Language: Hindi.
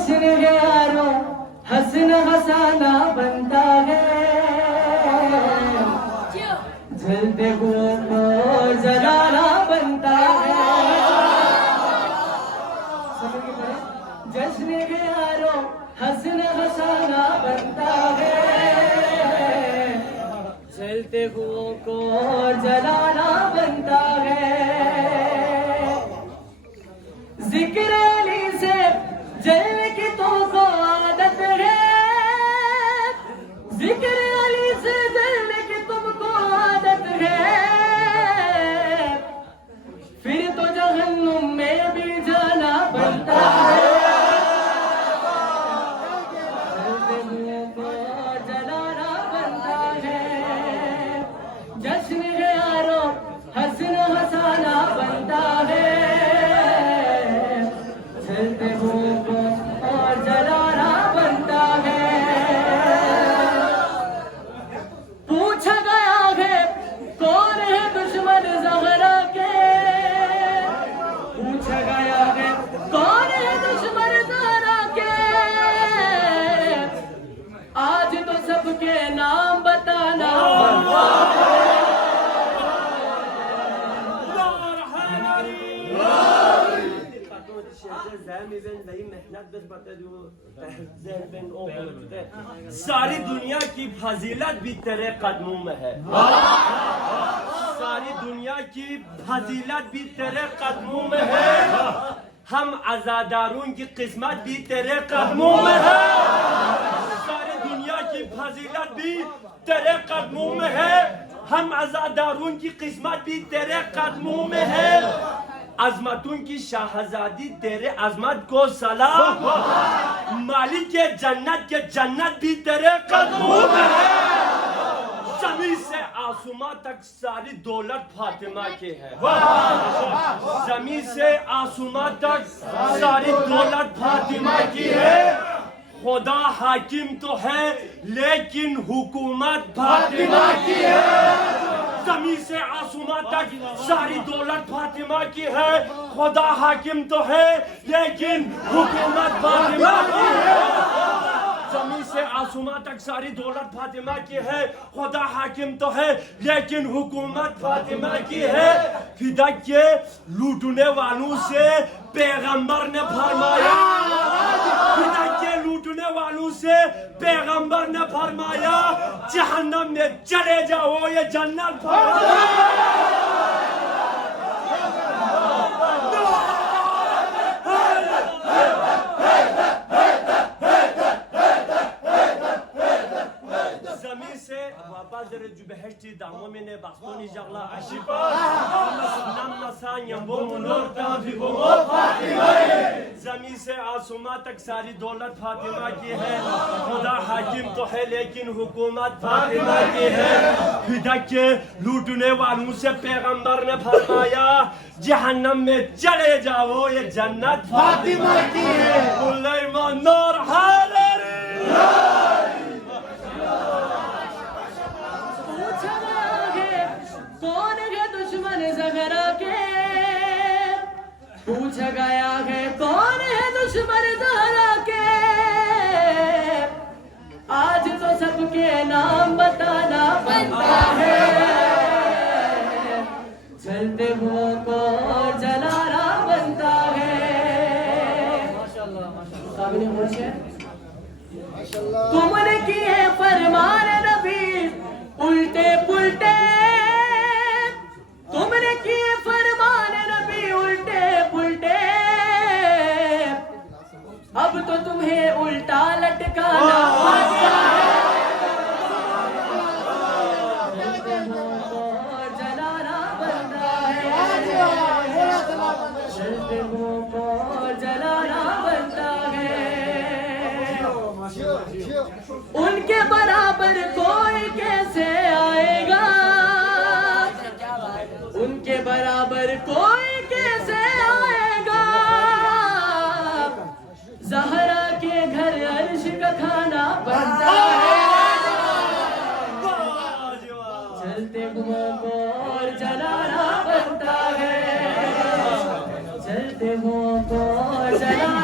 जश्न है यारों हंसना हंसाना बनता है जलते हुओं को जलाना बनता है जश्न है यारों हंसना हंसाना बनता है जलते हुओं को जलाना बनता है जिक्र अली से जलने की तुमको आदत है जिक्र अली से जलने की तुमको आदत है फिर तो जहन्नुम में भी जाना बनता है जलते हुओं को जलाना बनता है जश्न है यारों हंसना हंसाना बनता है जलते हुओं को और जलाना बनता है पूछा गया है कौन है दुश्मन ज़हरा के पूछा गया है कौन है दुश्मन ज़हरा के आज तो सबके नाम बताना बनता है सारी दुनिया की फजीलत भी तेरे कदमों में है सारी दुनिया की फजीलत भी तेरे कदमों में है हम आजादारों की किस्मत भी तेरे कदमों में है सारी दुनिया की फजीलत भी तेरे कदमों में है हम आजादारों की किस्मत भी तेरे कदमों में है अजमतों की शाहजादी तेरे अजमत को सलाम मालिक के जन्नत भी तेरे कदमों में है जमीन से आसमां तक सारी दौलत फातिमा की है जमीन से आसमां तक सारी दौलत फातिमा की है खुदा हाकिम तो है लेकिन हुकूमत फातिमा की है जमीन से आसमां तक सारी दौलत फातिमा की है खुदा हाकिम तो है लेकिन हुकूमत फातिमा की है जमीन से आसमां तक सारी दौलत फातिमा की है खुदा हाकिम तो है लेकिन हुकूमत फातिमा की है फिदा के लूटने वालों से पैगंबर ने फरमाया फिदा के लूटने वालों से पैगंबर ने फरमाया जहन्नम में चले जाओ ये जन्नत जमीन से वापस जरे जुबहश्ती दामो में ने बास्तोनी जगला आशिफा नम नसान यंबो मुनोर ताफी बोमो फातिमा जमीन से आसमां तक सारी दौलत फातिमा की है खुदा हाकिम तो है लेकिन हुकूमत फातिमा की है फिदा के लूटने वालों से पैगंबर ने फरमाया जहन्नम में चले जाओ ये जन्नत फातिमा की है सुलेमान नूर हालरी पूछा गया है कौन है दुश्मन ज़हरा के पूछा गया है कौन है दुश्मन ज़हरा के आज तो सबके नाम बताना बनता है जलते हुओं को जलाना बनता है तुमने किए फरमान नबी उल्टे पुल्टे तुमने किए फरमान नबी उल्टे पुल्टे अब तो तुम्हें उल्टा लटकाना बनता है जलते हुओं को जलाना बनता है जलते हुओं को जलाना बनता है उनके बराबर कोई कैसे आएगा उनके बराबर कोई कैसे आएगा ज़हरा के घर अर्श का खाना बनता है जलते हुओं को जलाना बनता है जलते हुओं को जलाना